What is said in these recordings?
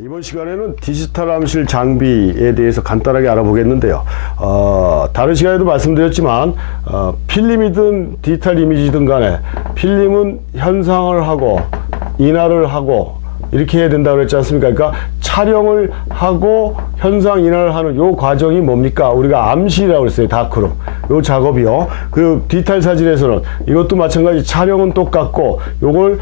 이번 시간에는 디지털 암실 장비에 대해서 간단하게 알아보겠는데요. 다른 시간에도 말씀드렸지만 필름이든 디지털 이미지든 간에 필름은 현상을 하고 인화를 하고 이렇게 해야 된다고 그랬지 않습니까? 그러니까 촬영을 하고 현상 인화를 하는 요 과정이 뭡니까? 우리가 암실이라고 그랬어요. 다크룸. 요 작업이요. 그리고 디지털 사진에서는 이것도 마찬가지 촬영은 똑같고 요걸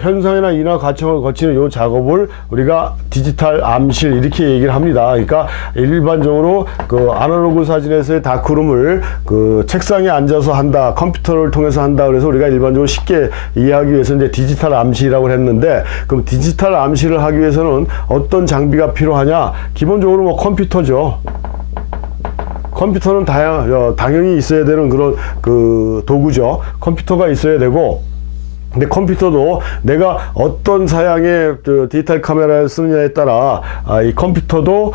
현상이나 인화 과정을 거치는 요 작업을 우리가 디지털 암실 이렇게 얘기를 합니다. 그러니까 일반적으로 그 아날로그 사진에서의 다크룸을 그 책상에 앉아서 한다, 컴퓨터를 통해서 한다 그래서 우리가 일반적으로 쉽게 이해하기 위해서 이제 디지털 암실이라고 했는데, 그럼 디지털 암실을 하기 위해서는 어떤 장비가 필요하냐? 기본적으로 뭐 컴퓨터죠. 컴퓨터는 당연히 있어야 되는 그런 그 도구죠. 컴퓨터가 있어야 되고, 근데 컴퓨터도 내가 어떤 사양의 디지털 카메라를 쓰느냐에 따라 이 컴퓨터도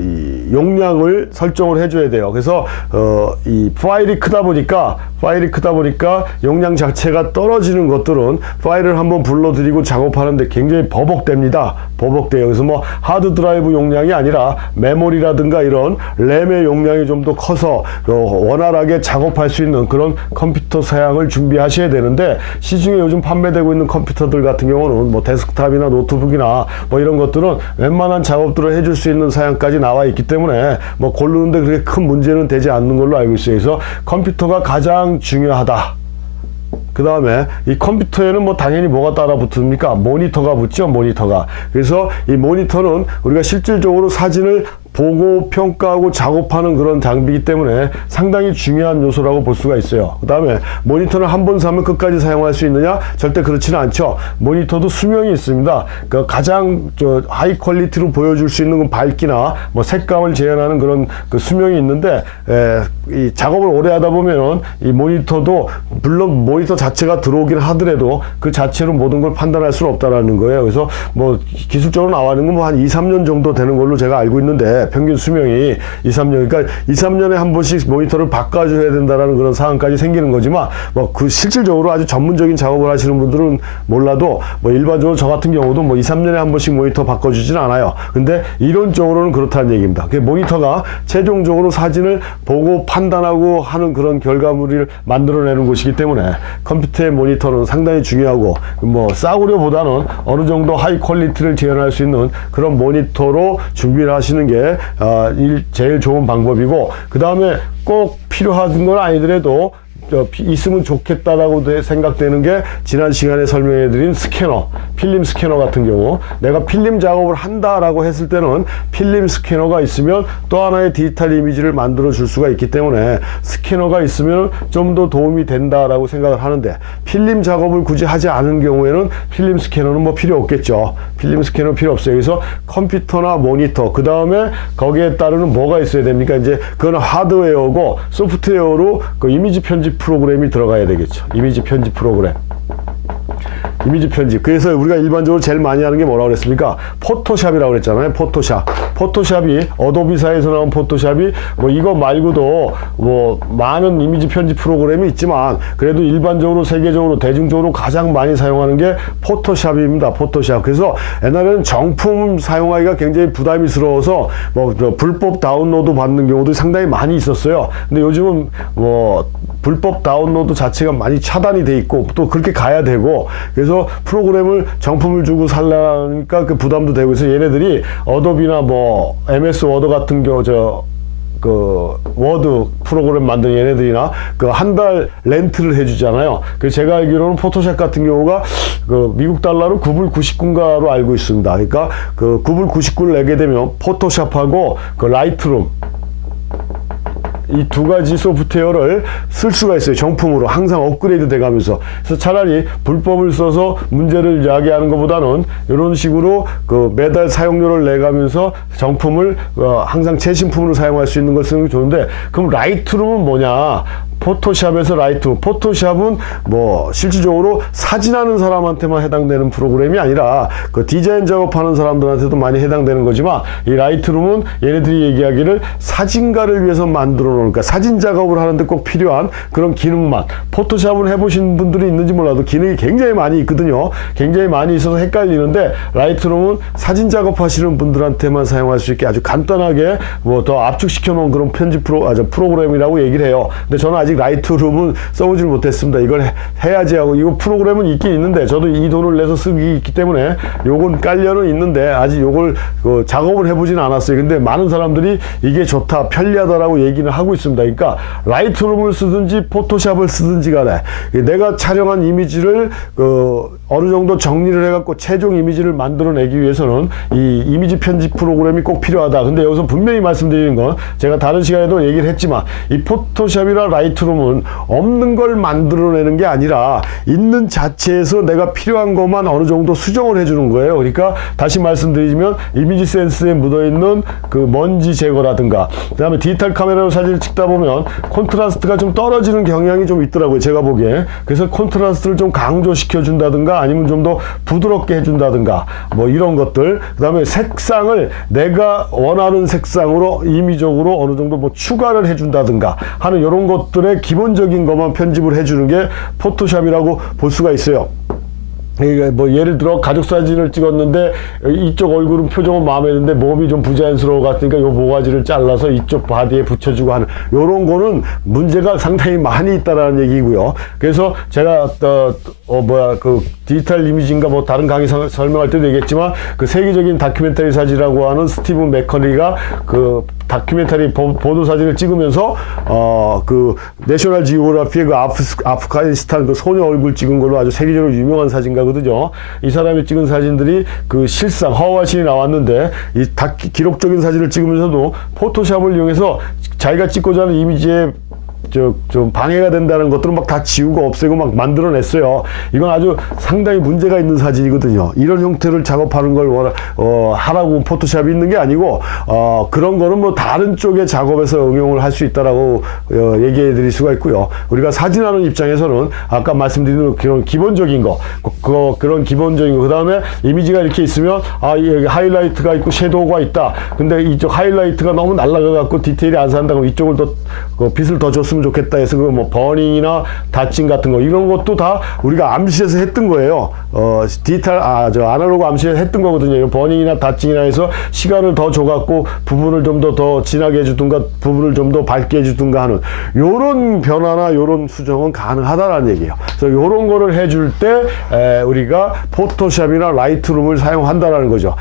이 용량을 설정을 해줘야 돼요. 그래서 이 파일이 크다 보니까 용량 자체가 떨어지는 것들은 파일을 한번 불러들이고 작업하는데 굉장히 버벅됩니다. 버벅돼요. 그래서 뭐 하드 드라이브 용량이 아니라 메모리라든가 이런 램의 용량이 좀 더 커서 원활하게 작업할 수 있는 그런 컴퓨터 사양을 준비하셔야 되는데, 시중에 요즘 판매되고 있는 컴퓨터들 같은 경우는 뭐 데스크탑이나 노트북이나 뭐 이런 것들은 웬만한 작업들을 해줄 수 있는 사양까지 나와 있기 때문에 뭐 고르는데 그렇게 큰 문제는 되지 않는 걸로 알고 있어요. 그래서 컴퓨터가 가장 중요하다. 그 다음에 이 컴퓨터에는 뭐 당연히 뭐가 따라 붙습니까? 모니터가 붙죠. 모니터가. 그래서 이 모니터는 우리가 실질적으로 사진을 보고 평가하고 작업하는 그런 장비이기 때문에 상당히 중요한 요소라고 볼 수가 있어요. 그 다음에 모니터는 한 번 사면 끝까지 사용할 수 있느냐? 절대 그렇지는 않죠. 모니터도 수명이 있습니다. 그 가장 하이 퀄리티로 보여줄 수 있는 건 밝기나 뭐 색감을 재현하는 그런 그 수명이 있는데, 이 작업을 오래 하다 보면은 이 모니터도, 물론 모니터 자체가 들어오긴 하더라도 그 자체로 모든 걸 판단할 수는 없다라는 거예요. 그래서 뭐 기술적으로 나와는 건 뭐 한 2, 3년 정도 되는 걸로 제가 알고 있는데, 평균 수명이 2, 3년, 그러니까 2, 3년에 한 번씩 모니터를 바꿔줘야 된다라는 그런 상황까지 생기는 거지만, 뭐 그 실질적으로 아주 전문적인 작업을 하시는 분들은 몰라도 뭐 일반적으로 저 같은 경우도 뭐 2, 3년에 한 번씩 모니터 바꿔주진 않아요. 근데 이론적으로는 그렇다는 얘기입니다. 그 모니터가 최종적으로 사진을 보고 판단하고 하는 그런 결과물을 만들어내는 곳이기 때문에 컴퓨터의 모니터는 상당히 중요하고, 뭐 싸구려보다는 어느 정도 하이 퀄리티를 재현할 수 있는 그런 모니터로 준비를 하시는 게 제일 좋은 방법이고, 그 다음에 꼭 필요한 건 아니더라도 있으면 좋겠다라고 생각되는 게 지난 시간에 설명해드린 스캐너, 필름 스캐너 같은 경우, 내가 필름 작업을 한다라고 했을 때는 필름 스캐너가 있으면 또 하나의 디지털 이미지를 만들어 줄 수가 있기 때문에 스캐너가 있으면 좀 더 도움이 된다라고 생각을 하는데, 필름 작업을 굳이 하지 않은 경우에는 필름 스캐너는 뭐 필요 없겠죠. 필름 스캐너 필요 없어요. 그래서 컴퓨터나 모니터, 그 다음에 거기에 따르는 뭐가 있어야 됩니까? 이제 그건 하드웨어고, 소프트웨어로 그 이미지 편집 프로그램이 들어가야 되겠죠. 이미지 편집 프로그램. 이미지 편집. 그래서 우리가 일반적으로 제일 많이 하는 게 뭐라고 그랬습니까? 포토샵이라고 그랬잖아요. 포토샵. 포토샵이, 어도비사에서 나온 포토샵이 뭐 이거 말고도 뭐 많은 이미지 편집 프로그램이 있지만, 그래도 일반적으로 세계적으로 대중적으로 가장 많이 사용하는 게 포토샵입니다. 포토샵. 그래서 옛날에는 정품 사용하기가 굉장히 부담스러워서 뭐 불법 다운로드 받는 경우도 상당히 많이 있었어요. 근데 요즘은 뭐 불법 다운로드 자체가 많이 차단이 돼 있고, 또 그렇게 가야 되고, 그래서 프로그램을 정품을 주고 살라니까 그 부담도 되고, 그래서 얘네들이 어도비나 뭐 MS 워드 같은 경우, 그 워드 프로그램 만든 얘네들이나 그 한 달 렌트를 해주잖아요. 그래서 제가 알기로는 포토샵 같은 경우가 그 미국 달러로 9불 99인가로 알고 있습니다. 그러니까 그 9불 99를 내게 되면 포토샵하고 그 라이트룸, 이 두 가지 소프트웨어를 쓸 수가 있어요. 정품으로 항상 업그레이드 돼가면서. 그래서 차라리 불법을 써서 문제를 야기하는 것보다는 이런 식으로 그 매달 사용료를 내가면서 정품을 항상 최신품으로 사용할 수 있는 걸 쓰는 게 좋은데, 그럼 라이트룸은 뭐냐? 포토샵에서 라이트룸. 포토샵은 뭐 실질적으로 사진하는 사람한테만 해당되는 프로그램이 아니라 그 디자인 작업하는 사람들한테도 많이 해당되는 거지만, 이 라이트룸은 얘네들이 얘기하기를 사진가를 위해서 만들어 놓은, 그러니까 사진 작업을 하는데 꼭 필요한 그런 기능만. 포토샵을 해보신 분들이 있는지 몰라도 기능이 굉장히 많이 있거든요. 굉장히 많이 있어서 헷갈리는데, 라이트룸은 사진 작업하시는 분들한테만 사용할 수 있게 아주 간단하게 뭐 더 압축시켜 놓은 그런 편집 프로그램이라고 얘기를 해요. 근데 저는 아직 라이트룸은 써보질 못했습니다. 이걸 해야지 하고, 이거 프로그램은 있긴 있는데 저도 이 돈을 내서 쓰기 있기 때문에 요건 깔려는 있는데 아직 요걸 작업을 해보진 않았어요. 근데 많은 사람들이 이게 좋다, 편리하다라고 얘기는 하고 있습니다. 그러니까 라이트룸을 쓰든지 포토샵을 쓰든지 간에 내가 촬영한 이미지를 어느 정도 정리를 해갖고 최종 이미지를 만들어내기 위해서는 이 이미지 편집 프로그램이 꼭 필요하다. 근데 여기서 분명히 말씀드리는 건, 제가 다른 시간에도 얘기를 했지만, 이 포토샵이나 라이트룸은 없는 걸 만들어내는 게 아니라 있는 자체에서 내가 필요한 것만 어느 정도 수정을 해주는 거예요. 그러니까 다시 말씀드리면, 이미지 센스에 묻어있는 그 먼지 제거라든가, 그 다음에 디지털 카메라로 사진을 찍다 보면 콘트라스트가 좀 떨어지는 경향이 좀 있더라고요, 제가 보기에. 그래서 콘트라스트를 좀 강조시켜 준다든가 아니면 좀 더 부드럽게 해준다든가 뭐 이런 것들, 그 다음에 색상을 내가 원하는 색상으로 임의적으로 어느 정도 뭐 추가를 해준다든가 하는 이런 것들의 기본적인 것만 편집을 해주는 게 포토샵이라고 볼 수가 있어요. 뭐 예를 들어 가족 사진을 찍었는데 이쪽 얼굴은 표정은 마음에 드는데 몸이 좀 부자연스러워 같으니까 요 모가지를 잘라서 이쪽 바디에 붙여주고 하는 요런 거는 문제가 상당히 많이 있다라는 얘기고요. 그래서 제가 그 디지털 이미지인가 뭐 다른 강의 설명할 때도 얘기했지만, 그 세계적인 다큐멘터리 사진이라고 하는 스티븐 맥커리가 그 다큐멘터리 보도 사진을 찍으면서 그 내셔널 지오그래피의 그 아프가니스탄 그 소녀 얼굴 찍은 걸로 아주 세계적으로 유명한 사진가거든요. 이 사람이 찍은 사진들이 그 실상 허와신이 나왔는데, 이 기록적인 사진을 찍으면서도 포토샵을 이용해서 자기가 찍고자 하는 이미지에 좀 방해가 된다는 것들은 막 다 지우고 없애고 막 만들어냈어요. 이건 아주 상당히 문제가 있는 사진이거든요. 이런 형태를 작업하는 걸 하라고 포토샵이 있는 게 아니고, 그런 거는 뭐 다른 쪽의 작업에서 응용을 할 수 있다라고 얘기해 드릴 수가 있고요. 우리가 사진하는 입장에서는 아까 말씀드린 그런 기본적인 거, 그런 기본적인 거, 그 다음에 이미지가 이렇게 있으면 여기 하이라이트가 있고 섀도우가 있다. 근데 이쪽 하이라이트가 너무 날라가 갖고 디테일이 안 산다고 이쪽을 더 빛을 더 줬으면 좋겠다 해서 그 뭐 버닝이나 닷징 같은 거, 이런 것도 다 우리가 암시해서 했던 거예요. 아날로그 암시해서 했던 거거든요. 버닝이나 닷징이나 해서 시간을 더 줘갖고 부분을 좀 더 진하게 해주든가 부분을 좀 더 밝게 해주든가 하는 요런 변화나 요런 수정은 가능하다라는 얘기예요. 그래서 요런 거를 해줄 때 우리가 포토샵이나 라이트룸을 사용한다라는 거죠.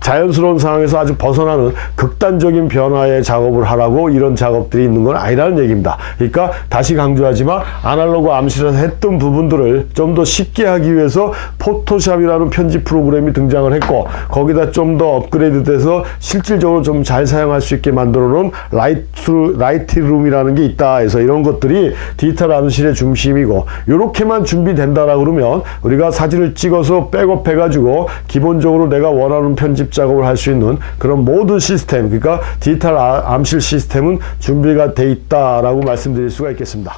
자연스러운 상황에서 아주 벗어나는 극단적인 변화의 작업을 하라고 이런 작업들이 있는 건 아니라는 얘기입니다. 그러니까 다시 강조하지만, 아날로그 암시에서 했던 부분들을 좀 더 쉽게 하기 위해서 포토샵이라는 편집 프로그램이 등장을 했고, 거기다 좀 더 업그레이드 돼서 실질적으로 좀 잘 사용할 수 있게 만들어 놓은 라이트룸이라는 게 있다 해서, 이런 것들이 디지털 암실의 중심이고, 이렇게만 준비된다라고 그러면 우리가 사진을 찍어서 백업해 가지고 기본적으로 내가 원하는 편집 작업을 할 수 있는 그런 모든 시스템, 그러니까 디지털 암실 시스템은 준비가 돼 있다라고 말씀드릴 수가 있겠습니다.